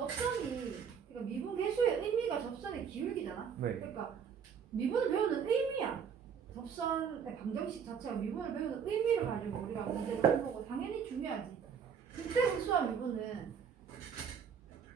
접선이 그러니까 미분 계수의 의미가 접선의 기울기잖아. 네. 그러니까 미분을 배우는 의미야. 접선의 방정식 자체가 미분을 배우는 의미를 가지고 우리가 문제를 해보고 당연히 중요하지. 그때 흡수한 미분은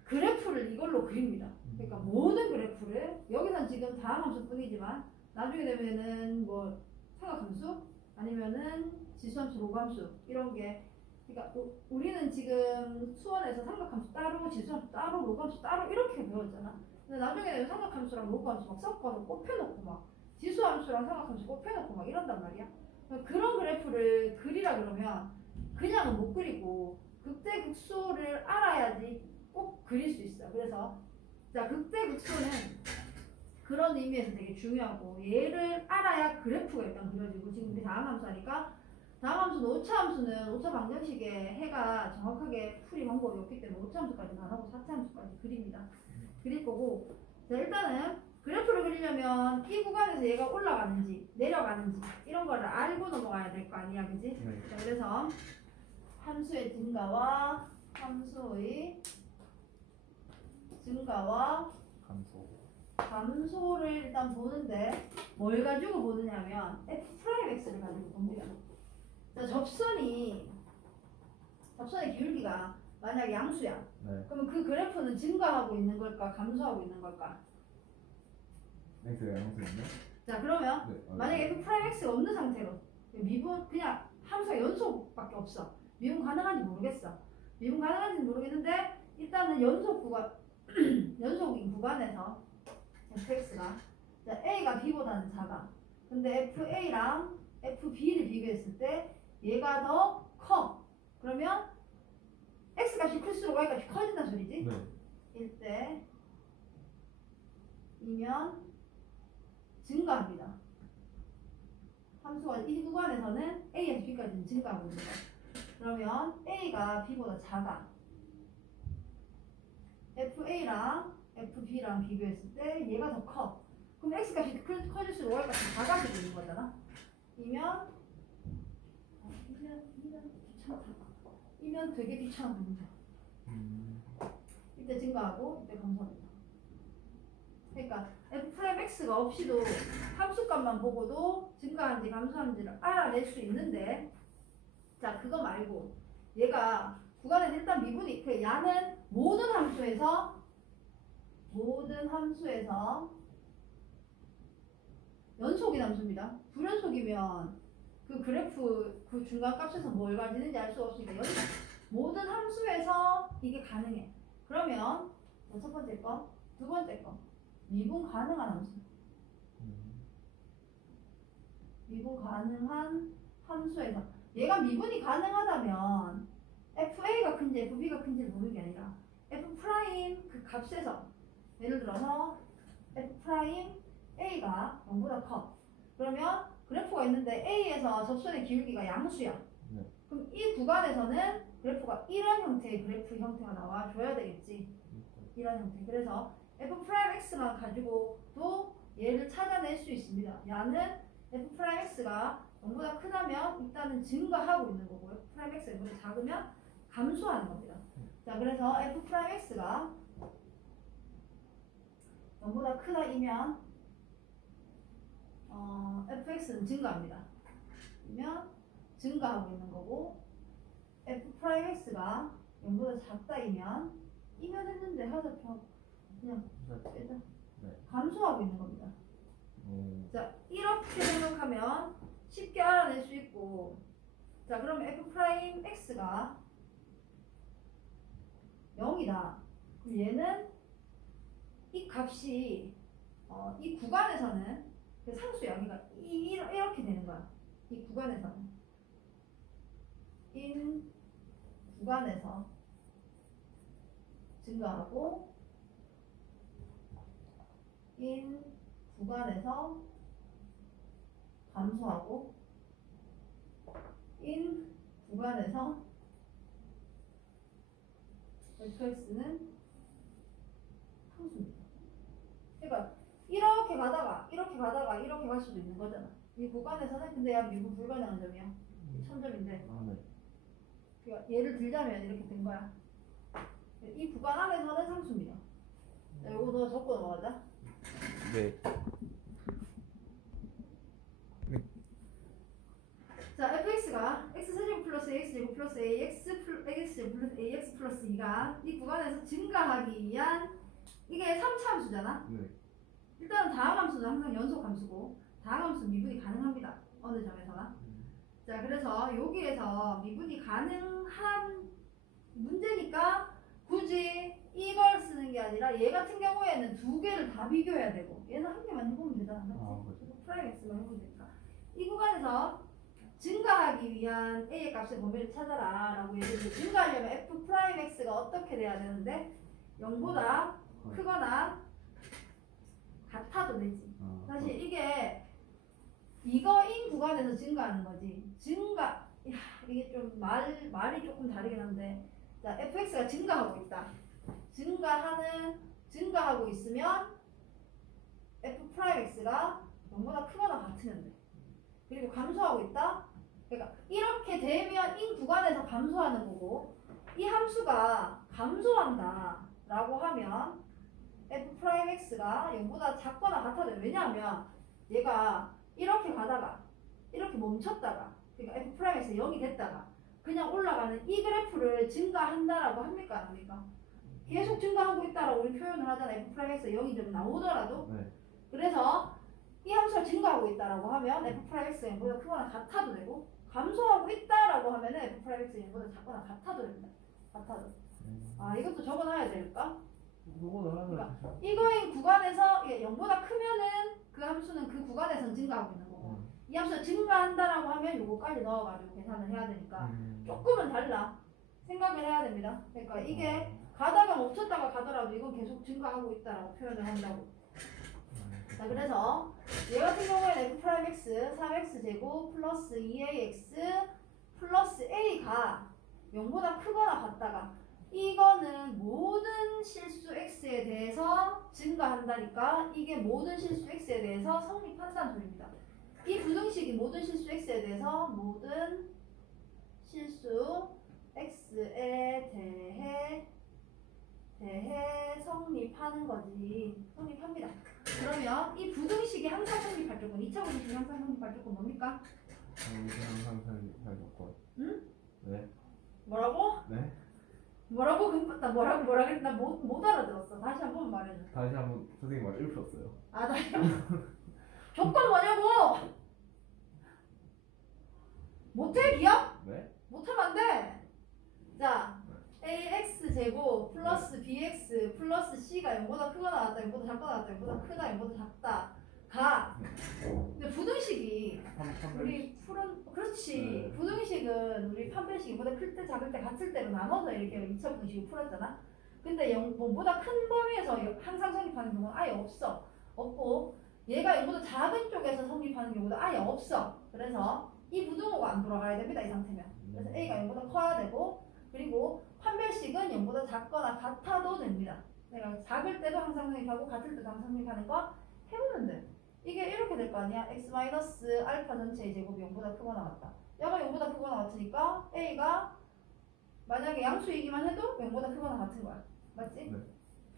그래프를 이걸로 그립니다. 그러니까 모든 그래프를 여기선 지금 다항함수뿐이지만 나중에 되면은 뭐 삼각함수 아니면은 지수함수, 로감수 이런 게 그러니까 우리는 지금 수원에서 삼각함수 따로, 지수함수 따로, 로감수 따로 이렇게 배웠잖아. 근데 나중에 되면 삼각함수랑 로감수 막 섞어서 곱해놓고 막 지수함수랑 삼각함수 곱해놓고 막 이런단 말이야. 그런 그래프를 그리라 그러면 그냥은 못 그리고 극대극소를 알아야지 꼭 그릴 수 있어. 그래서 자 극대극소는 그런 의미에서 되게 중요하고 얘를 알아야 그래프가 일단 그려지고 지금 우리 다항함수 하니까 다항함수는 오차함수는 오차 방정식에 해가 정확하게 풀이 방법이 없기 때문에 오차함수까지 안 하고 사차함수까지 그립니다. 그릴 거고 자 일단은 그래프를 그리려면 이 구간에서 얘가 올라가는지 내려가는지 이런 거를 알고 넘어가야 될 거 아니야, 그지? 네. 자, 그래서 함수의 증가와 함수의 증가와 감소를 일단 보는데 뭘 가지고 보느냐면 f'x를 가지고 봅니다. 자, 접선의 기울기가 만약에 양수야. 네. 그러면 그 그래프는 증가하고 있는 걸까 감소하고 있는 걸까? x가 양수였네. 자 그러면 네. 만약에 f'x가 없는 상태로 미분 그냥 함수가 연속밖에 없어. 미분 가능한지 모르겠어. 미분 가능한지는 모르겠는데 일단은 연속인 구간에서 fx가 자, a가 b보다는 작아. 근데 fa랑 fb를 비교했을 때 얘가 더 커. 그러면 x값이 클수록 y값이 커진다는 소리지? 네. 이때 이면 증가합니다. 함수가 이 구간에서는 a에서 b까지는 증가하고 있는 거야. 그러면 a가 b보다 작아. fa랑 fb랑 비교했을 때 얘가 더 커. 그럼 x값이 커질수록 y값이 작아지고 있는 거잖아. 이면 귀찮다. 이면 되게 귀찮아 보인다. 이때 증가하고 이때 감소합니다. 그러니까 f'x가 없이도 함수값만 보고도 증가한지 감소한지를 알아낼 수 있는데 자 그거 말고 얘가 구간에서 일단 미분이 그 야는 모든 함수에서 연속인 함수입니다. 불연속이면 그 그래프 그 중간 값에서 뭘 가지는지 알 수 없으니까 모든 함수에서 이게 가능해. 그러면 첫 번째 거, 두 번째 거 미분 가능한 함수. 미분 가능한 함수에서 얘가 미분이 가능하다면 fa가 큰지 fb가 큰지를 보는 게 아니라 f 프라임 그 값에서 예를 들어서 f 프라임 a가 0보다 커. 그러면 그래프가 있는데 a에서 접선의 기울기가 양수야. 네. 그럼 이 구간에서는 그래프가 이런 형태의 그래프 형태가 나와줘야 되겠지. 이런 형태. 그래서 f'x만 가지고도 얘를 찾아낼 수 있습니다. 야는 f'x가 0보다 크다면 일단은 증가하고 있는 거고요. f'x가 0보다 작으면 감소하는 겁니다. 자, 그래서 f'x가 0보다 크다이면 fx는 증가합니다. 이면 증가하고 있는 거고 f'x가 0보다 작다이면 이면 했는데 하자표 그냥 빼자. 네. 감소하고 있는 겁니다. 자 이렇게 생각하면 쉽게 알아낼 수 있고 자 그럼 f'x가 0이다. 그럼 얘는 이 값이 이 구간에서는 그 상수야. 그러니까 이렇게 되는 거야. 이 구간에서는 인 구간에서 증가하고 인 구간에서 감소하고 인 구간에서 fx는 상수입니다. 그러니까 이렇게 가다가 이렇게 갈 수도 있는 거잖아. 이 구간에서는 근데 야 미분 불가능한 점이야. 1000점인데 네. 그러니까 예를 들자면 이렇게 된 거야. 이 구간 안에서는 적고 넘어가자. 네. 자, fx가 x세제곱 플러스 ax제곱 플러스 ax 플러스 ax 플러스 2가 이 구간에서 증가하기 위한 이게 3차 함수잖아. 네. 일단은 다항함수는 항상 연속함수고 다항함수는 미분이 가능합니다. 어느 점에서나. 자, 그래서 여기에서 미분이 가능한 문제니까 굳이 이걸 쓰는 게 아니라 얘 같은 경우에는 두 개를 다 비교해야 되고 얘는 한 개만 해보면 되잖아. 그렇지? 프라임 x만 해보면 되니까 이 구간에서 증가하기 위한 a의 값의 범위를 찾아라 라고 얘기해서 증가하려면 f 프라임 x가 어떻게 돼야 되는데 0보다 크거나 같아도 되지. 사실 이게 이거인 구간에서 증가하는 거지. 이게 좀 말이 조금 다르긴 한데, 자, fx가 증가하고 있다. 증가하고 있으면 f 프라임 x가 0보다 크거나 같으면 돼. 그리고 감소하고 있다. 그러니까 이렇게 되면 인 구간에서 감소하는 거고, 이 함수가 감소한다 라고 하면 f 프라임 x가 0보다 작거나 같아도 돼요. 왜냐하면 얘가 이렇게 가다가 이렇게 멈췄다가, 그러니까 f 프라임 x 0이 됐다가 그냥 올라가는 이 그래프를 증가한다라고 합니까 안 합니까? 계속 증가하고 있다라고 우리 표현을 하잖아요. f 프라임 x 0이 좀 나오더라도. 네. 그래서 이 함수가 증가하고 있다라고 하면 f 프라임 x 0보다 크거나 같아도 되고, 감소하고 있다라고 하면 f 프라임 x 0보다 작거나 같아도 됩니다. 같아도. 아, 이것도 적어놔야 될까? 그러니까 이거인 구간에서 0보다 크면은 그 함수는 그 구간에서는 증가하고 있는 거고, 이 함수가 증가한다라고 하면 요거까지 넣어가지고 계산을 해야 되니까 조금은 달라 생각을 해야 됩니다. 그러니까 이게 가다가 멈췄다가 가더라도 이건 계속 증가하고 있다라고 표현을 한다고. 자, 그래서 얘 같은 경우에는 f 프라임 x 3x 제곱 플러스 2ax 플러스 a가 0보다 크거나 같다가, 이거는 모든 실수 x에 대해서 증가한다니까 이게 모든 실수 x에 대해서 성립한다는 소리입니다. 이 부등식이 모든 실수 x에 대해서 모든 실수 x에 대해 성립하는 거지. 성립합니다. 그러면 이 부등식이 항상 성립할 조건, 2차 부등식이 항상 성립할 조건 뭡니까? 항상 잘 조건. 응? 네. 뭐라고? 네. 뭐라고? 나 뭐라 그랬나? 못 알아들었어. 다시 한 번 말해줘. 다시 한번 선생님 말 읽었어요. 아, 나 조건 뭐냐고? 못해 기억? 네. 못하면 안 돼. 자, ax 제곱 플러스 bx 플러스 c가 0보다 크거나 같다, 0보다 작거나 같다, 0보다 크다, 0보다 작다 가. 근데 부등식이 우리 푸른, 그렇지. 네. 부등식은 우리 판별식이 보다 클 때 작을 때 같을 때로 나눠서 이렇게 2차 부등식을 풀었잖아. 근데 0보다 큰 범위에서 항상 성립하는 경우는 아예 없고, 얘가 0보다 작은 쪽에서 성립하는 경우도 아예 없어. 그래서 이 부등호가 안 돌아가야 됩니다. 이 상태면. 그래서 a가 0보다 커야 되고, 그리고 판별식은 0보다 작거나 같아도 됩니다. 그러니까 작을 때도 항상 성립하고 같을 때도 항상 성립하는 거 해보면 돼. 이게 이렇게 될 거 아니야. x 마이너스 알파 전체의 제곱이 0보다 크거나 같다. 얘가 0보다 크거나 같으니까 a가 만약에 양수이기만 해도 0보다 크거나 같은 거야. 맞지? 네.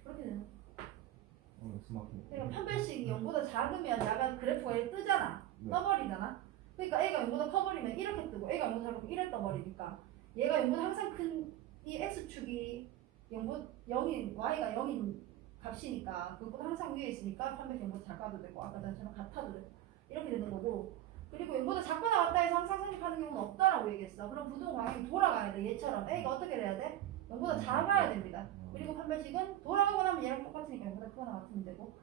그렇게 되는 거야. 스마트. 그러니까 판별식이 0보다 작으면 약간 그래프가 이렇게 뜨잖아. 네. 떠버리잖아. 그러니까 a가 0보다 커버리면 이렇게 뜨고, a가 0보다 작으면 이래 떠버리니까 얘가 0보다 항상 큰 이 x축이 0인 y가 0인 값이니까 그것보다 항상 위에 있으니까 판별식 0보다 작아도 되고 아까 전처럼 같아도 되고 이렇게 되는 거고, 그리고 0보다 작거나 같다 해서 항상 성립하는 경우는 없다라고 얘기했어. 그럼 부등호 방향이 돌아가야 돼. 얘처럼 a가 어떻게 돼야 돼? 0보다 작아야 됩니다. 그리고 판별식은 돌아가고 나면 얘랑 똑같으니까 0보다 크거나 같으면 되고,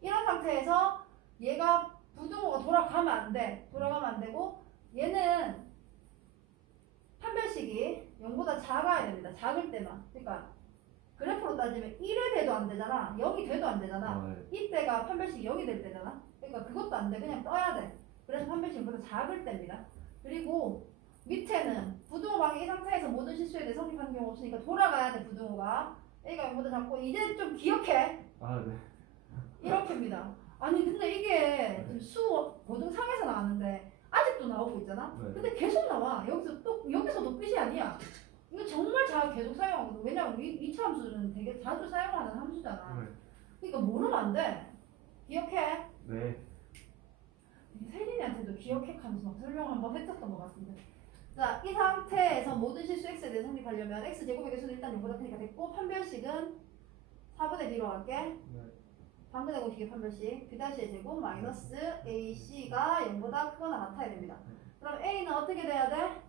이런 상태에서 얘가 부등호가 돌아가면 안 돼. 돌아가면 안 되고, 얘는 판별식이 0보다 작아야 됩니다. 작을 때만. 그러니까 그래프로 따지면 1에 돼도 안 되잖아. 0이 돼도 안 되잖아. 네. 이때가 판별식이 0이 될 때잖아. 그러니까 그것도 안 돼. 그냥 떠야 돼. 그래서 판별식이 0보다 작을 때입니다. 그리고 밑에는 부등호 방향 이 상태에서 모든 실수에 대해 성립하는 경우 없으니까 돌아가야 돼. 부등호가 a가 0보다 작고, 이제 좀 기억해. 아 네. 이렇게입니다. 아니 근데 이게 지금 수 고등상에서 나왔는데 아직도 나오고 있잖아. 네. 근데 계속 나와. 여기서도 끝이 아니야. 이거 정말 잘 계속 사용하거든. 왜냐면 2차 함수는 되게 자주 사용하는 함수잖아. 네. 그러니까 모르면 안 돼. 기억해. 네. 세린이한테도 기억해 하면서 막 설명 한번 했었던 것 같은데. 자, 이 상태에서 모든 실수 x에 대해 성립하려면 x제곱의 개수는 일단 0보다 크니까 됐고 판별식은 4분의 b로 갈게. 네. 방근의 공식의 판별식 b'의 제곱 마이너스 ac가 0보다 크거나 같아야 됩니다. 그럼 a는 어떻게 돼야 돼?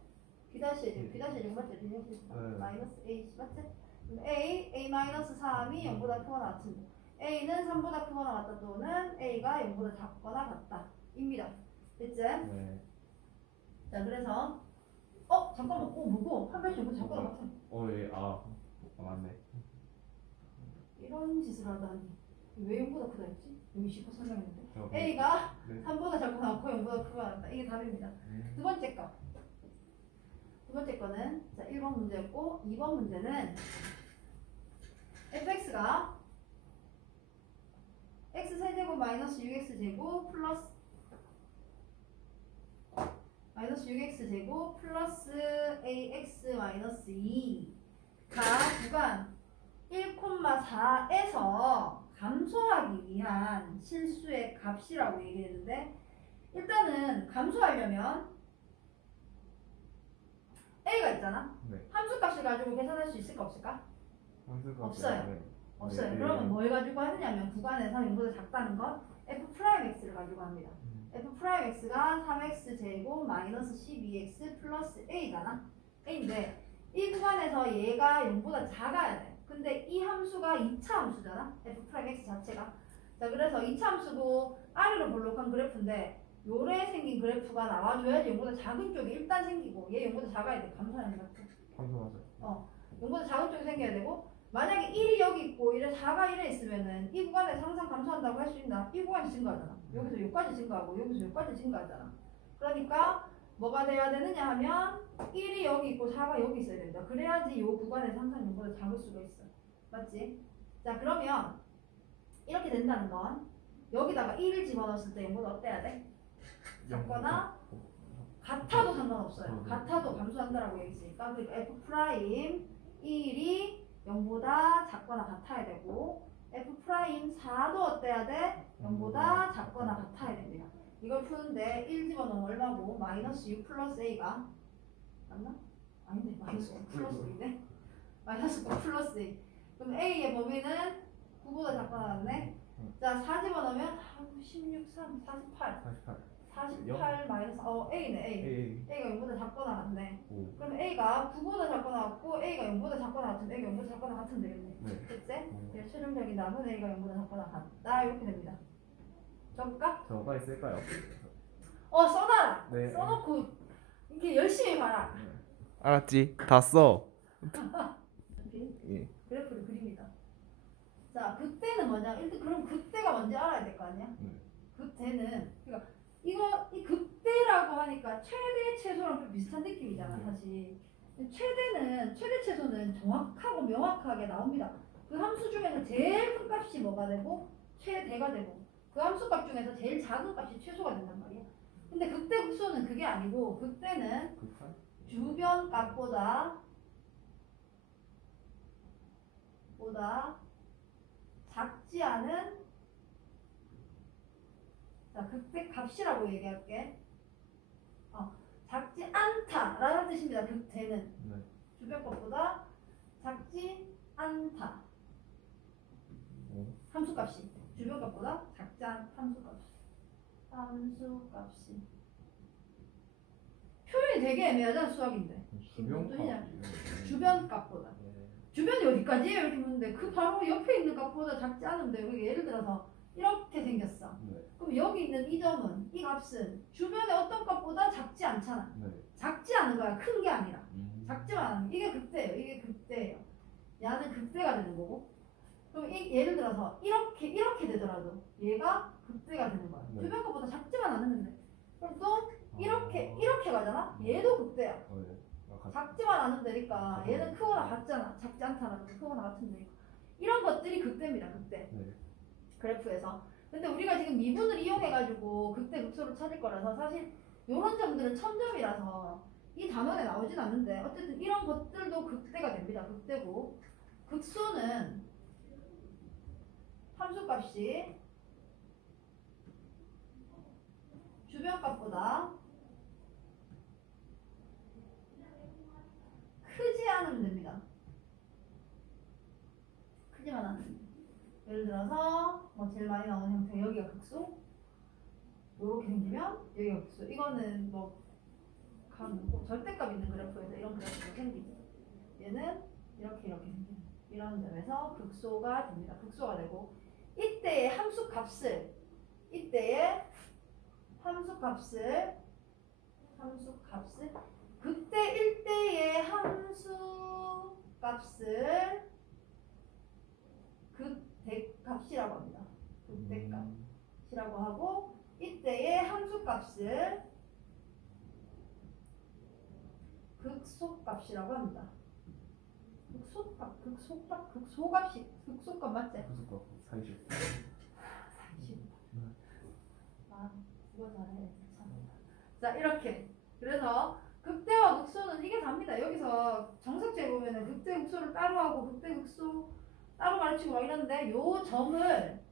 b'의 제곱, b'의 제곱 맞지? b'의 제곱 네. 마이너스 ac 맞지? 그럼 a 마이너스 3이 0보다 크거나 같은데 a는 3보다 크거나 같다 또는 a가 0보다 작거나 같다 입니다. 됐지? 네. 자, 그래서 잠깐만, 뭐고? 판별식 작거나 같아. 예. 맞네. 이런 짓을 하다니. 왜 0보다 크다 했지? 여기 짚어 설명했는데. 네. a가 네. 3보다 작거나 같고 0보다 크거나 같다. 이게 답입니다. 두 번째 거. 두 번째 거는 자 1번 문제였고 2번 문제는 fx가 x세제곱 마이너스 6x제곱 플러스 마이너스 6x제곱 플러스 ax 마이너스 2가 구간 1,4에서 감소하기 위한 실수의 값이라고 얘기했는데 일단은 감소하려면 a가 있잖아. 네. 함수값을 가지고 계산할 수 있을까 없을까? 없어요. 네. 없어요. 네. 그러면 뭘 가지고 하느냐면 구간에서 0보다 작다는 건 f'x를 가지고 합니다. f'x가 3x제곱 마이너스 12x 플러스 a잖아. a인데 이 구간에서 얘가 0보다 작아야 돼. 근데 이 함수가 2차 함수잖아. f'x 자체가. 자, 그래서 2차 함수고 아래로 볼록한 그래프인데 요래 생긴 그래프가 나와줘야지 0보다 작은 쪽이 일단 생기고 얘 0보다 작아야 돼. 감소하는 것 같아. 맞아요. 0보다 작은 쪽이 생겨야 되고 만약에 1이 여기 있고 4가 1에 있으면은 이 구간에서 항상 감소한다고 할 수 있나? 이 구간이 증가하잖아. 여기서 여기까지 증가하고 여기서 여기까지 증가하잖아. 그러니까 뭐가 돼야 되느냐 하면 1이 여기 있고 4가 여기 있어야 된다. 그래야지 이 구간에서 항상 0보다 작을 수가 있어. 맞지? 자, 그러면 이렇게 된다는 건 여기다가 1을 집어넣었을 때 0보다 어때야 돼? 작거나 같아도 상관없어요. 같아도 감소한다라고 얘기했으니까 그러니까 f 프라임 1이 0보다 작거나 같아야 되고 f 프라임 4도 어때야 돼? 0보다 작거나 같아야 됩니다. 이걸 푸는데 1 집어넣으면 얼마고? 마이너스 6 플러스 a가 맞나? 아닌데 마이너스 9 플러스 2네? 마이너스 9 플러스 2 그럼 a의 범위는 9보다 작거나 같네? 자, 4 집어넣으면 16, 3, 48 48 마이너스 a네 a a가 0보다 작거나 같네. 그럼 a가 9보다 작거나 같고 a가 0보다 작거나 같은데 a가 0보다 작거나 같으면 되겠네. 됐지? 그래서 최종적인 답은 a가 0보다 작거나 같다 이렇게 됩니다. 적을까? 저가 있을까요? 써놔라. 네. 써놓고 이렇게 열심히 봐라. 알았지? 다 써. 이렇게 예. 그래프를 그립니다. 자, 그때는 뭐냐? 일단 그럼 그때가 뭔지 알아야 될 거 아니야? 그때는 그러니까 이 극대라고 하니까 최대 최소랑 좀 비슷한 느낌이잖아 사실. 최대 최소는 정확하고 명확하게 나옵니다. 그 함수 중에서 제일 큰 값이 뭐가 되고 최대가 되고 그 함수 값 중에서 제일 작은 값이 최소가 된단 말이야. 근데 극대 극소는 그게 아니고 극대는 주변 값보다 작지 않은 자, 극대 값이라고 얘기할게. 작지 않다라는 뜻입니다. 극대는 주변 것보다 작지 않다. 함수값이 주변 값보다 작지 않은 함수값이 표현이 되게 애매하잖아 수학인데. 주변 값보다. 주변이 어디까지예요? 이렇게 묻는데 그 바로 옆에 있는 값보다 작지 않은데 여기 예를 들어서 이렇게 생겼어. 그럼 여기 있는 이 점은 이 값은 주변의 어떤 값보다 작지 않잖아. 작지 않은 거야. 큰 게 아니라. 작지만 않은 게. 이게 극대예요. 얘는 극대가 되는 거고. 그럼 예를 들어서 이렇게 되더라도 얘가 극대가 되는 거야. 주변 값보다 작지만 않으면 돼. 그럼 또 이렇게 가잖아. 얘도 극대야. 작지만 않으면 되니까 얘는 크거나 같잖아. 작지 않다라는 거 크거나 같으면 되니까. 이런 것들이 극대입니다. 극대. 그래프에서. 근데 우리가 지금 미분을 이용해가지고 극대 극소를 찾을 거라서 사실 이런 점들은 첨점이라서 이 단원에 나오진 않는데 어쨌든 이런 것들도 극대가 됩니다. 극대고 극소는 함수 함수값이 주변값보다 크지 않으면 됩니다. 크지만 않으면 됩니다. 예를 들어서 뭐 제일 많이 나오는 형태 여기가 극소 이렇게 생기면 여기가 극소. 이거는 뭐 절대값 있는 그래프에서 이런 그래프가 생기죠. 얘는 이렇게 생깁니다. 이런 점에서 극소가 됩니다. 극소가 되고 이때의 함수값을 그때 1대의 함수값을 극대값이라고 합니다. 극대값이라고 하고 이때의 함수값을 극소값이라고 합니다. 극소값 맞지? 무슨 사이즈. 아, 이거 잘해. 자, 이렇게. 그래서 극대와 극소는 이게 답니다. 여기서 정석제에 보면은 극대, 극소를 따로 하고 극대, 극소 따로 가르치고 막 이러는데 요 점을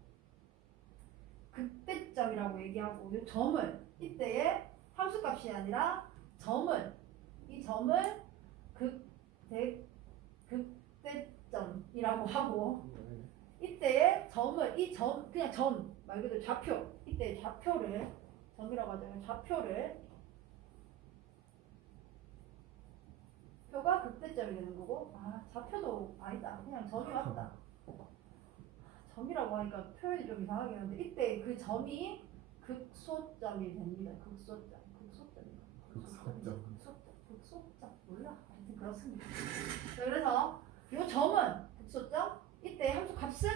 극대점이라고 얘기하고 요 점을 이때의 함수값이 아니라 이 점을 극대점이라고 하고 이때의 점을 그냥 점 말 그대로 좌표 이때의 좌표를 점이라고 하잖아요. 표가 극대점이 되는 거고 좌표도 아니다. 그냥 점이 맞다. 점이라고 하니까 표현이 좀 이상하긴 한데 이때 그 점이 극소점이 됩니다. 극소점 몰라. 하여튼 그렇습니다. 그래서 이 점은 극소점, 이때의 함수값은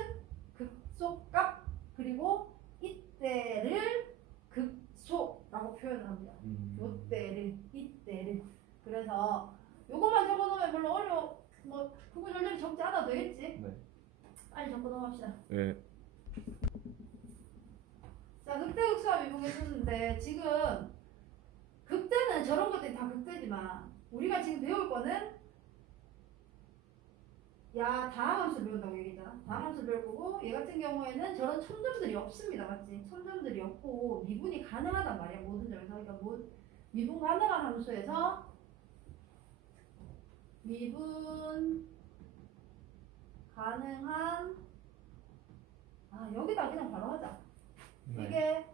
극소값, 그리고 이때를 극소라고 표현을 합니다. 이때를. 그래서 요것만 적어놓으면 별로 구구절절히 적지 않아도 되겠지? 네. 빨리 적고 넘어갑시다. 네. 자, 극대극소와 미분했었는데 지금 극대는 저런 것들이 다 극대지만 우리가 지금 배울 거는 다항함수 배운다고 얘기했잖아. 다항함수 배울 거고 얘 같은 경우에는 저런 첨점들이 없습니다. 맞지? 첨점들이 없고 미분이 가능하단 말이야. 모든 점에서. 그러니까 미분 가능한 함수에서 미분 가능한 여기다 그냥 바로 하자. 네.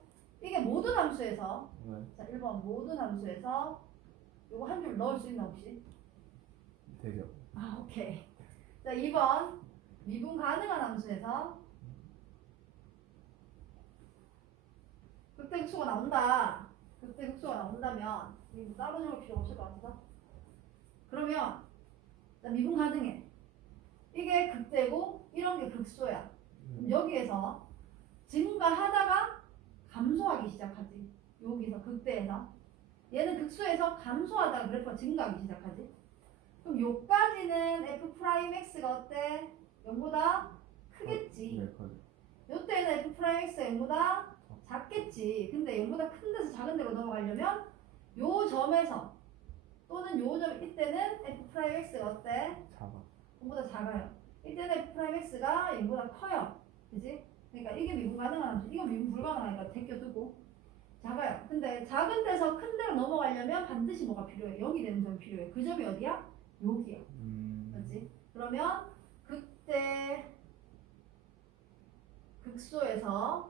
이게 모든 함수에서 네. 자 1번 모든 함수에서 요거 한 줄 넣을 수 있나 혹시? 되죠. 오케이. 자 2번 미분 가능한 함수에서 극대극소가 나온다면 이거 따로 적을 필요 없을 것 같아서 그러면 자, 미분 가능해. 이게 극대고 이런 게 극소야. 여기에서 증가하다가 감소하기 시작하지. 여기서 극대에서 얘는 극소에서 감소하다가 그래프가 증가하기 시작하지. 그럼 요까지는 f'x가 어때? 0보다 크겠지. 네, 커요. 요때는 f'x가 0보다 작겠지. 근데 0보다 큰 데서 작은 데로 넘어가려면 요 점에서 또는 요 점 이때는 f'x가 어때? 작아. 0보다 작아요. 이때는 f'x가 0보다 커요. 그지? 그러니까 이게 미분 가능한 함수. 이건 미분 불가능하니까 제껴두고 작아요. 근데 작은 데서 큰 데로 넘어가려면 반드시 뭐가 필요해? 여기 되는 점이 필요해. 그 점이 어디야? 여기야. 그렇지? 그러면 그때 극소에서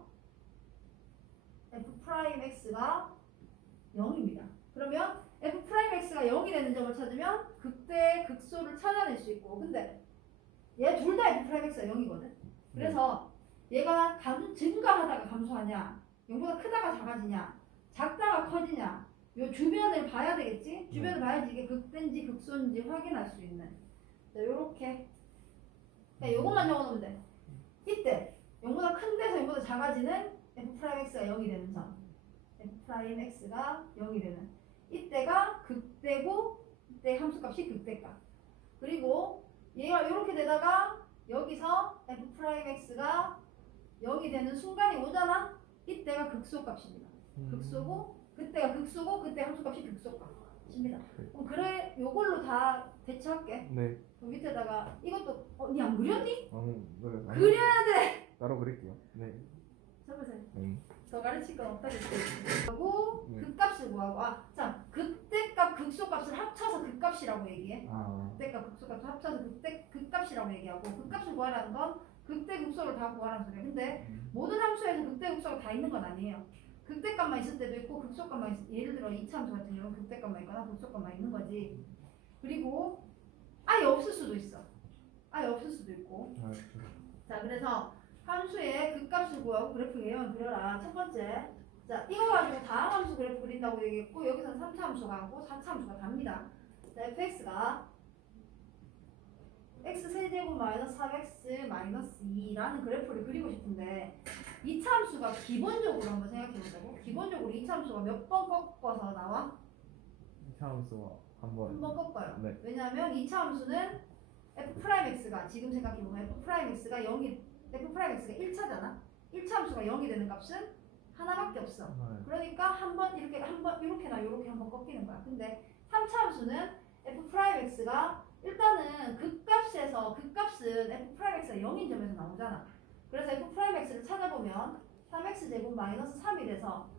f'x가 0입니다. 그러면 f'x가 0이 되는 점을 찾으면 그때 극소를 찾아낼 수 있고 근데 얘 둘 다 f'x가 0이거든. 그래서 얘가 증가하다가 감소하냐 0보다 크다가 작아지냐 작다가 커지냐 요 주변을 봐야 되겠지? 주변을 봐야지 이게 극대인지 극소인지 확인할 수 있는 자 요렇게 요것만 적어놓으면 돼. 이때 0보다 큰 데서 0보다 작아지는 f'x가 0이 되는 점 f'x가 0이 되는 이때가 극대고 이때 함수값이 극대값 그리고 얘가 이렇게 되다가 여기서 f'x가 0이 되는 순간이 오잖아? 이때가 극소값입니다. 극소고 그때가 극소고 그때 함수값이 극소값입니다. 그럼 그래 요걸로 다 대체할게. 네. 그럼 밑에다가 이것도 니 안 그렸니? 네. 그려야 돼. 따로 그릴게요. 극값 없다 그랬지. 하고 네. 극값을 구하고 자 극대값 극소값을 합쳐서 극값이라고 얘기해. 극대값 극소값을 합쳐서 극값이라고 얘기하고 극값을 구하라는 건 극대 극소를 다 구하라는 소리야. 근데 모든 함수에서 극대 극소가 다 있는 건 아니에요. 극대값만 있을 때도 있고 극소값만 예를 들어 이차함수 같은 경우는 극대값만 있거나 극소값만 있는 거지. 그리고 아예 없을 수도 있어. 아예 없을 수도 있고. 자 그래서 함수의 극값을 구하고 그래프 외형을 그려라. 첫 번째. 자 이거 가지고 다항함수 그래프 그린다고 얘기했고 여기서는 3차 함수가 하고 4차 함수가 답니다. 자 fx가 x세제곱 마이너스 4x 마이너스 2라는 그래프를 그리고 싶은데 2차 함수가 기본적으로 한번 생각해보자고. 기본적으로 2차 함수가 몇 번 꺾어서 나와? 2차 함수가 한 번. 한 번 꺾어요. 네. 왜냐하면 2차 함수는 f'x가 지금 생각해보면 f'x가 0이 f'x가 1차잖아. 1차 함수가 0이 되는 값은 하나밖에 없어. 그러니까 한 번 이렇게 이렇게나 이렇게 한 번 꺾이는 거야. 근데 3차 함수는 f'x가 일단은 극값에서 극값은 f'x가 0인 점에서 나오잖아. 그래서 f'x를 찾아보면 3x제곱 마이너스 3이 돼서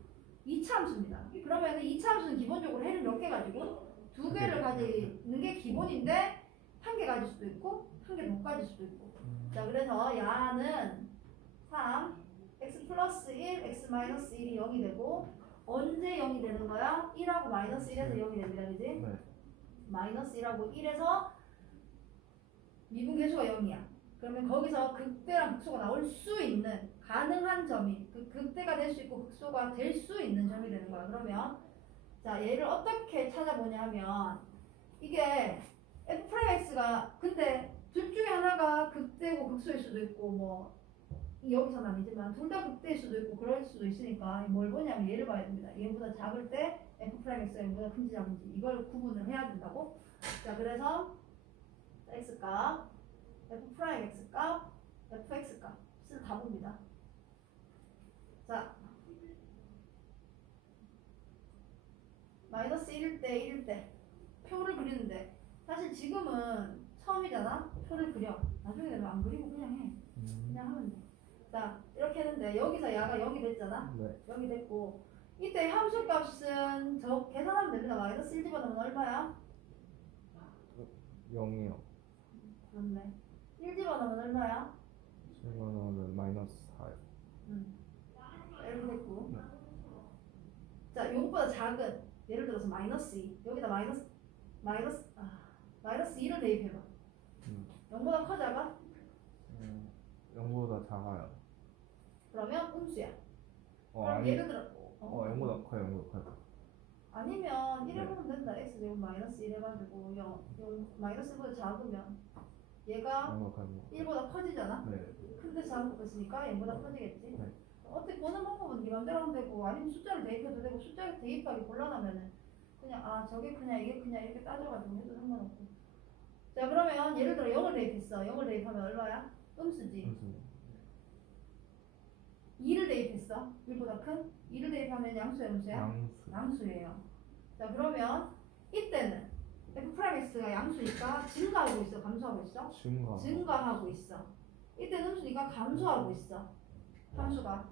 2차 함수입니다. 그러면 2차 함수는 기본적으로 해를 몇 개 가지고? 두 개를 가지는 게 기본인데 한 개 가질 수도 있고 한 개 못 가질 수도 있고. 자 그래서 야는 3 x 플러스 1 x 마이너스 1이 0이 되고 언제 0이 되는 거야? 1하고 마이너스 1에서 0이 됩니다. 그지? 네. 마이너스 1하고 1에서 미분계수가 0이야. 그러면 거기서 극대랑 극소가 나올 수 있는 가능한 점이 극대가 될 수 있고 극소가 될 수 있는 점이 되는 거야. 그러면 자 얘를 어떻게 찾아보냐 하면 이게 f'x가 근데 둘 중에 하나가 극대고 극소일 수도 있고 뭐 여기서는 아니지만 둘 다 극대일 수도 있고 그럴 수도 있으니까 뭘 보냐면 얘를 봐야 됩니다. 얘보다 작을 때 f'x가 얘보다 큰지 작은지 이걸 구분을 해야 된다고. 자 그래서 x값 f'x값 fx값을 다 봅니다. 자 마이너스 1일 때 표를 그리는데 사실 지금은 처음이잖아. 표를 그려. 나중에 되면 안 그리고 그냥 해. 그냥 하면 돼. 자 이렇게 했는데 여기서 야가 0이 됐잖아. 네. 0이 됐고 이때 함수값은 저 계산하면 됩니다. 마이너스 1 집어넣으면 얼마야? 0이요. 그렇네. 1 집어넣으면 얼마야? 집어넣으면 마이너스 4요. 이렇게 됐고 자 이것보다 작은 예를 들어서 마이너스 2 여기다 마이너스 2를 대입해봐. 0보다 커 작아? 0보다 작아요. 그러면 음수야. 그럼 아니. 예를 들어 0보다 커요. 0보다 커요. 아니면 1 네. 해보면 된다. x제곱 마이너스 1 해가지고 0 마이너스 1보다 작으면 얘가 0보다 커요. 1보다 커지잖아. 네. 큰데 작은 거 있으니까 얘보다 커지겠지. 네. 어떻게 보는 방법은 네 맘대로 하면 되고 아니면 숫자를 대입해도 되고 숫자를 대입하기 곤란하면은 그냥 저게 크냐 이게 크냐 이렇게 따져가지고 해도 상관없고. 자 그러면 예를 들어 0을 대입했어. 0을 대입하면 얼마야? 음수지. 2를 대입했어. 1보다 큰? 2를 대입하면 양수야 음수야? 양수예요. 자 그러면 이때는 f'x가 양수니까 증가하고 있어? 감소하고 있어? 증가하고 있어. 이때는 음수니까 감소하고 있어. 함수가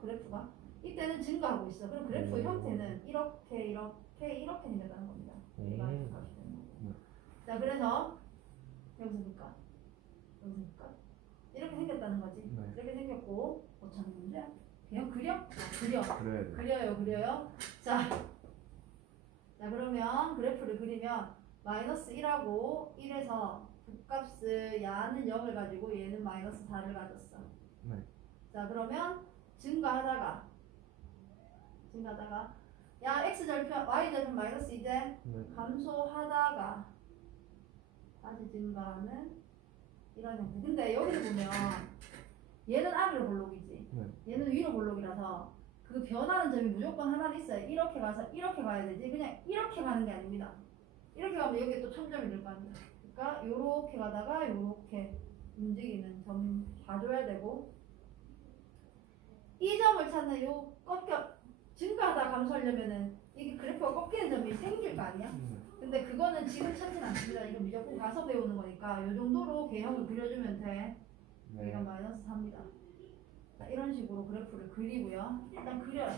그래프가 이때는 증가하고 있어. 그럼 그래프 형태는 이렇게 생겼다는 겁니다. 자 그래서 여기서니까 이렇게 생겼다는 거지. 네. 이렇게 생겼고 어쩌는 문제야? 그냥 그려야 돼. 그려요. 자 그러면 그래프를 그리면 마이너스 1하고 1에서 극값을 야는 0을 가지고 얘는 마이너스 4를 가졌어. 네. 자 그러면 증가하다가 야 x절편 y절편 마이너스 이제 네. 감소하다가 다시 증가하는 이런 형태. 근데 여기서 보면 얘는 아래로 볼록이지. 네. 얘는 위로 볼록이라서 그 변하는 점이 무조건 하나는 있어요. 이렇게 가서 이렇게 가야 되지. 그냥 이렇게 가는 게 아닙니다. 이렇게 가면 여기에 또 참점이 될 거 아닙니까? 그러니까 요렇게 가다가 요렇게 움직이는 점 봐줘야 되고 이 점을 찾는 요 증가하다 감소하려면은 이게 그래프가 꺾이는 점이 생길 거 아니야? 근데 그거는 지금 찾진 않습니다. 이거 무조건 가서 배우는 거니까 요 정도로 개형을 그려주면 돼. 여기가 마이너스 4입니다. 자, 이런 식으로 그래프를 그리고요. 일단 그려요.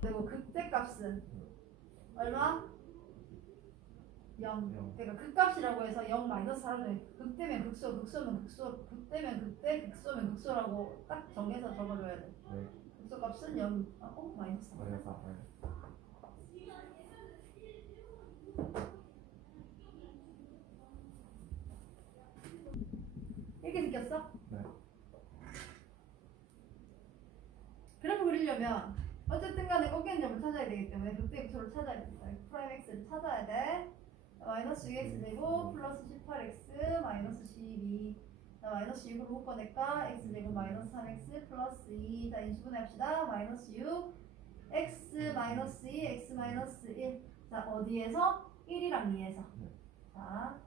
그리고 극대값은 얼마? 0. 그러니까 극값이라고 해서 0 마이너스 하라고 해. 극대면 극소, 극소면 극소, 극대면 극대, 극소면 극소라고 딱 정해서 적어줘야 돼. 네. 극소값은 0, 마이너스. 마이너스 4. 이렇게 생겼어? 네. 그래프 그리려면 어쨌든 간에 꺾이는 점을 찾아야 되기 때문에 극대 극소를 찾아야 됩니다. 프라임 x를 찾아야 돼. 마이너스 6x 제곱 플러스 18x 마이너스 12. 자, 마이너스 6으로 묶어낼까? x 제곱 마이너스 3x 플러스 2. 자, 인수분해합시다. 마이너스 6 x 마이너스 2 x 마이너스 1. 자, 어디에서? 1이랑 2에서. 네. 자,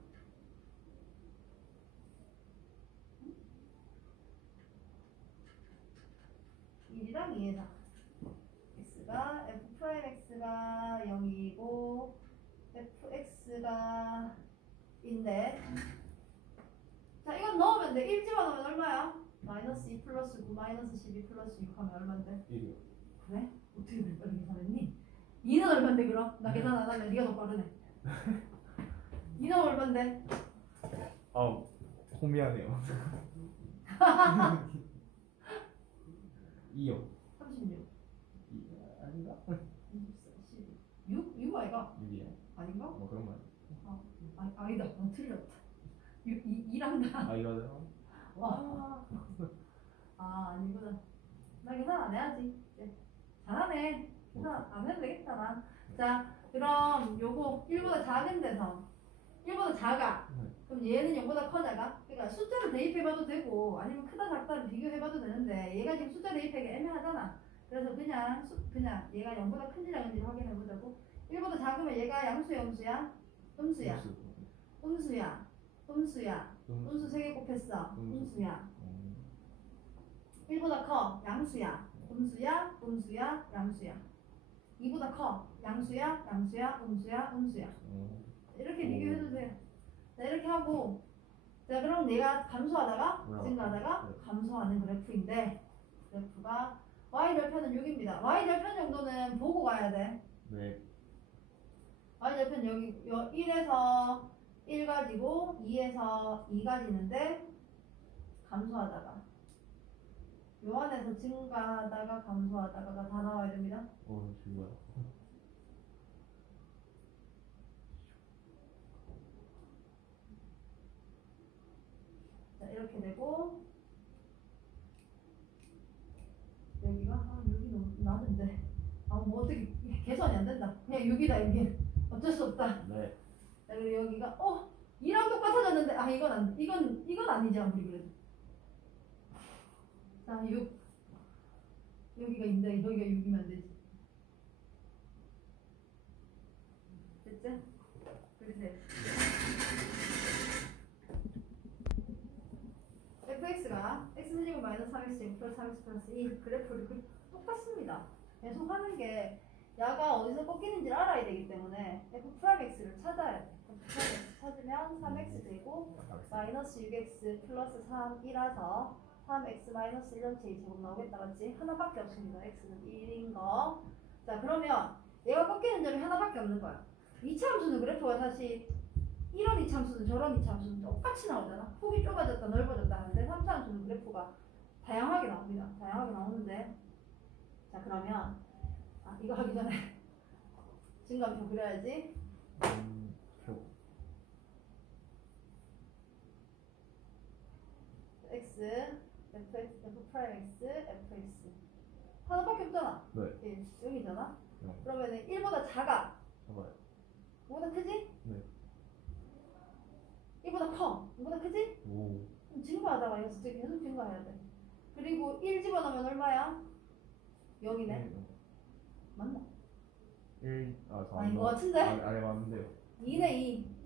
이랑 2에서 x가 f 프라임 x가 0이고 fx가 인데, 자, 이건 넣으면 돼. 1 집어넣으면 얼마야? 마이너스 2 플러스 9 마이너스 12 플러스 6 하면 얼만데? 1이요. 그래? 어떻게 그렇게 빨리 계산했니? 2는 얼만데 그럼? 나 계산 안 하면 네가 더 빠르네. 2는 얼만데? 미안해요. 2요. 36 아닌가? 6 아이가? 6이요. 아닌가? 뭐 그런 거 아니다. 틀렸다. 2란다. 이거요? 와. 아니구나. 나 계산 안 해야지. 네. 잘하네. 계산 안 해도 되겠다, 나. 자, 그럼 요거 1보다 작은 데서 1보다 작아. 그럼 얘는 0보다 커 작아? 그러니까 숫자를 대입해봐도 되고 아니면 크다 작다를 비교해봐도 되는데 얘가 지금 숫자 대입하기 애매하잖아. 그래서 그냥 얘가 0보다 큰지 작은지 확인해보자고. 1보다 작으면 얘가 양수야, 음수야? 음수야. 음수 3개 곱했어. 음수야. 1보다 커. 양수야. 음수야. 양수야. 2보다 커. 양수야. 음수야. 이렇게 비교해도 돼. 자, 이렇게 하고, 자, 그럼 내가 감소하다가 증가하다가 감소하는 그래프인데, 그래프가 y절편은 6입니다. y절편 정도는 보고 가야 돼. 네. y절편 여기 1에서 1 가지고 2에서 2 가지는데 감소하다가 요 안에서 증가하다가 감소하다가 다 나와야 됩니다. 지금 자, 이렇게 되고 여기가 6이 너무 나는데 뭐 어떻게 계산이 안 된다. 그냥 6이다 여기. 어쩔 수 없다. 네. 자, 그리고 여기가 2랑 똑같아졌는데 이건 아니지 아무리 그래도. 자, 6 여기가 인데 여기가 6이면 안 되지. 됐지? 그래서 fx가 x제곱 마이너스 3x제곱 플러스 3x 플러스 2 그래프를 똑같습니다. 계속 하는 게 야가 어디서 꺾이는지를 알아야 되기 때문에 f 프라임 x를 찾아야 돼. f 프라임 x 찾으면 3x 제곱 마이너스 6x 플러스 3이라서 3x 마이너스 1전체 2제곱 나오겠다, 맞지? 하나밖에 없습니다. x는 1인 거. 자, 그러면 얘가 꺾이는 점이 하나밖에 없는 거야. 이차함수는 그래프가 다시 이런 이차함수는 저런 이차함수는 똑같이 나오잖아. 폭이 좁아졌다 넓어졌다 하는데 3차함수는 그래프가 다양하게 나옵니다. 다양하게 나오는데, 자, 그러면 이거 하기 전에 증가표 그려야지. x f 프라임 x fx 하나밖에 없잖아. 네. 1 여기잖아. 네. 그러면은 1보다 작아. 잡아요. 5보다 크지? 네. 1보다 커. 5보다 크지? 오. 그럼 증가하다가 여기서 계속 증가해야 돼. 그리고 1 집어넣으면 얼마야? 0이네. 맞나? 1. 아닌 것 같은데? 아니 맞는데요. 2네 2.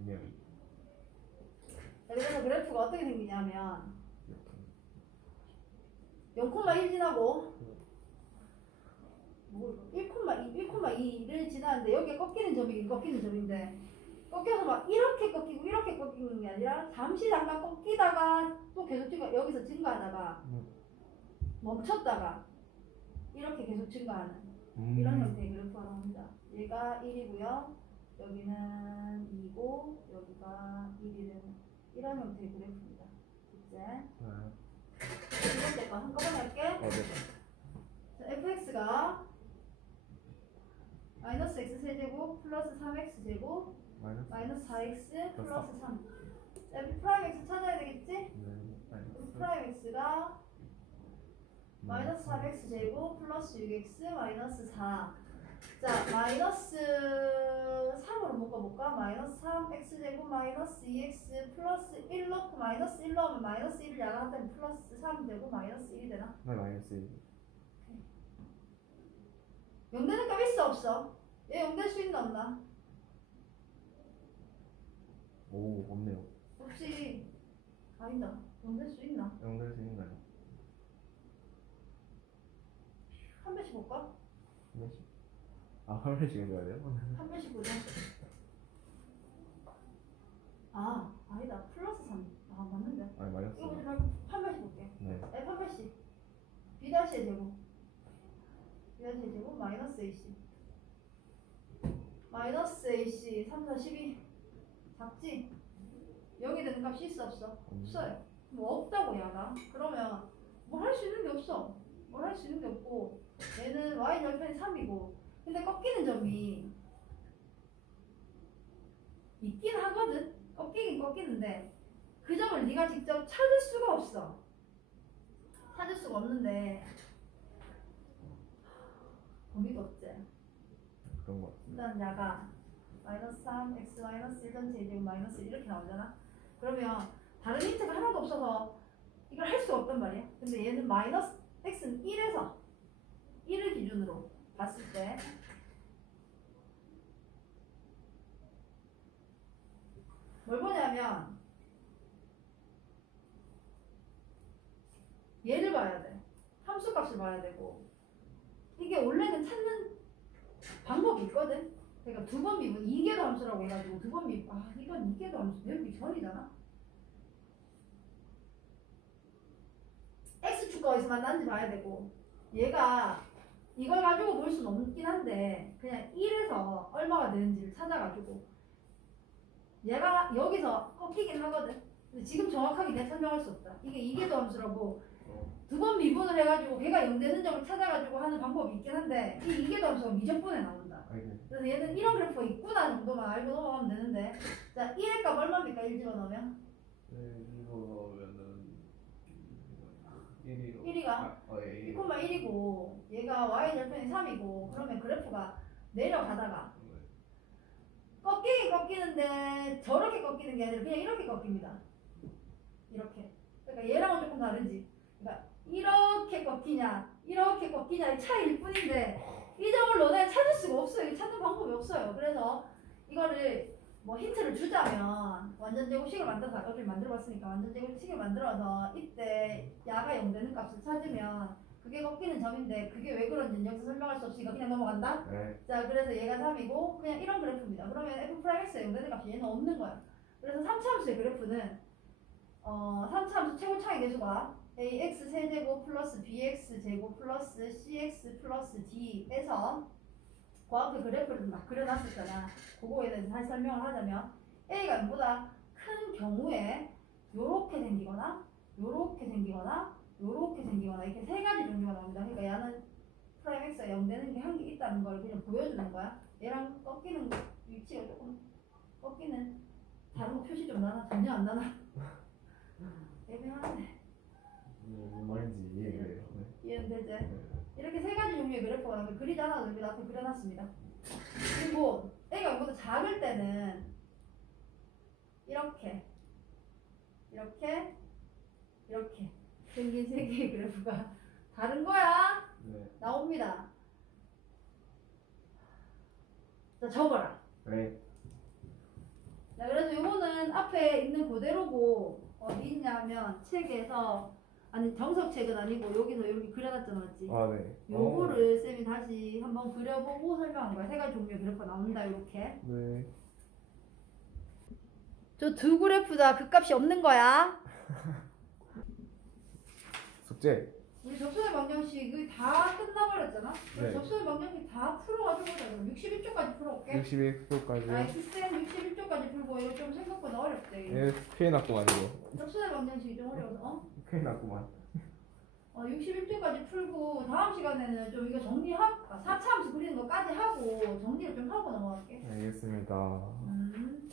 이게 자, 그래서 그래프가 어떻게 생기냐면 0,1 지나고 1,2를 지나는데 여기가 꺾이는 점인데 꺾여서 막 이렇게 꺾이고 이렇게 꺾이는 게 아니라 잠시 잠깐 꺾이다가 또 계속 여기서 증가하다가 멈췄다가 이렇게 계속 증가하는 이런 형태의 그래프가 나옵니다. 얘가 1이고요. 여기는 2고 여기가 1이 되는 이런 형태의 그래프입니다. 이제 두 번째 거 한꺼번에 할게. 자, fx가 마이너스 x 세제곱 플러스 3x 제곱 마이너스 4x 플러스 3. f 프라임 x 찾아야 되겠지? f 프라임 x가 마이너스 3x 제곱 플러스 6x 마이너스 4. 자, 마이너스 3으로 묶어볼까? 마이너스 3x 제곱 마이너스 2x 플러스 1 넣고 마이너스 1 넣으면 마이너스 1을 야간하면 플러스 3 되고 마이너스 1이 되나? 네, 마이너스 1. 용되는 값 있어 없어? 얘 용될 수 있나 없나? 오, 없네요. 혹시 아니다. 용될 수 있나? 연결할 수 있는가요? 한 배씩 볼까? 한 번씩? 아, 한 번씩 해줘야 돼요? 한 배씩 보자. 아, 아니다. 플러스 3. 아, 맞는데. 아니, 마이너스. 이거 보지 말고 한 배씩 볼게. 네. F 한 배씩. B 다시의 제곱. B 다시의 제곱 마이너스 AC. 마이너스 AC 3, 4, 12. 작지? 여기 되는 값이 있어 없어? 없어요. 뭐 없다고 야가. 그러면 뭘 할 수 있는 게 없어. 뭘 할 수 있는 게 없고 얘는 y 절편이 3이고 근데 꺾이는 점이 있긴 하거든. 꺾이긴 꺾이는데 그 점을 네가 직접 찾을 수가 없어. 찾을 수가 없는데 범위가 없지. 그런 거 같습니다. 일단 야가 마이너스 3 x 마이너스 1 전체 제곱 마이너스 1 이렇게 나오잖아. 그러면 다른 힌트가 하나도 없어서 이걸 할 수가 없단 말이야. 근데 얘는 마이너스 x는 1에서 1을 기준으로 봤을 때 뭘 보냐면 얘를 봐야 돼. 함수값을 봐야 되고 이게 원래는 찾는 방법이 있거든. 그러니까 두 번 미분 이계도 함수라고 해가지고 두 번 미분 이건 이계도 함수 배우기 전이잖아. x축가 어디서 만났는지 봐야 되고 얘가 이걸 가지고 볼 수는 없긴 한데 그냥 1에서 얼마가 되는지를 찾아가지고 얘가 여기서 꺾이긴 하거든. 근데 지금 정확하게 내가 설명할 수 없다. 이게 이계도 함수라고 두 번 미분을 해가지고 걔가 0 되는 점을 찾아가지고 하는 방법이 있긴 한데 이 이계도 함수가 미적분에 나온다. 그래서 얘는 이런 그래프가 있구나 정도만 알고 넘어가면 되는데 자 1의 값 얼마입니까? 1 집어넣으면? 네, 이거 넣으면은 1위로 1위가 1,1이고 얘가 y 절편이 3이고 그러면 그래프가 내려가다가 꺾이긴 꺾이는데 저렇게 꺾이는 게 아니라 그냥 이렇게 꺾입니다. 이렇게. 그러니까 얘랑은 조금 다르지. 그러니까 이렇게 꺾이냐의 차이일 뿐인데 이 점을 너네 찾을 수가 없어요. 이거 찾는 방법이 없어요. 그래서 이거를 뭐 힌트를 주자면 완전 제곱식을 만들어서 아까 좀 만들어봤으니까 완전 제곱식을 만들어서 이때 야가 0 되는 값을 찾으면 그게 꺾이는 점인데 그게 왜 그런지 여기서 설명할 수 없으니까 그냥 넘어간다? 네. 자 그래서 얘가 3이고 그냥 이런 그래프입니다. 그러면 f'x에 0 되는 값이 얘는 없는 거야. 그래서 3차 함수의 그래프는 3차 함수 최고차의 계수가 ax 세제곱 플러스 bx 제곱 플러스 cx 플러스 d에서 고함수 그래프를 막 그려놨었잖아. 그거에 대해서 다시 설명을 하자면 a가 0보다 큰 경우에 요렇게 생기거나 요렇게 생기거나 요렇게 생기거나 이렇게 세 가지 종류가 나옵니다. 그러니까 얘는 프라임 x가 0 되는 게 한 개 있다는 걸 그냥 보여주는 거야. 얘랑 꺾이는 위치가 조금 꺾이는 다른 거 표시 좀 나나? 전혀 안 나나? 애매하네. 무슨 말인지 이해해요. 이해는 되지? 이렇게 세 가지 종류의 그래프가 나오면 그리지 않아도 여기 앞에 그려놨습니다. 그리고 A가 0보다 작을 때는 이렇게 생긴 세 개의 그래프가 다른 거야. 네. 나옵니다. 자, 적어라. 네. 자, 그래서 요거는 앞에 있는 그대로고 어디 있냐면 책에서 아니 정석책은 아니고 여기서 여기 그려놨잖아, 맞지? 아, 네. 요거를 쌤이 다시 한번 그려보고 설명한 거야. 세 가지 종류의 그래프가 나온다, 이렇게. 네. 저 두 그래프 다 그 값이 없는 거야. 숙제. 우리 접선의 방정식이 다 끝나버렸잖아. 네. 접선의 방정식 다 풀어가지고 보자. 그럼 61쪽까지 풀어올게. 61도까지. 아, X는 61쪽까지 풀고 이거 좀 생각보다 어렵대. 예, 큰일 났구만 이거. 접선의 방정식이 좀 어려워서 큰일 났구만. 61쪽까지 풀고 다음 시간에는 좀 이거 정리하고 4차 함수 그리는 거까지 하고 정리를 좀 하고 넘어갈게. 알겠습니다. 음.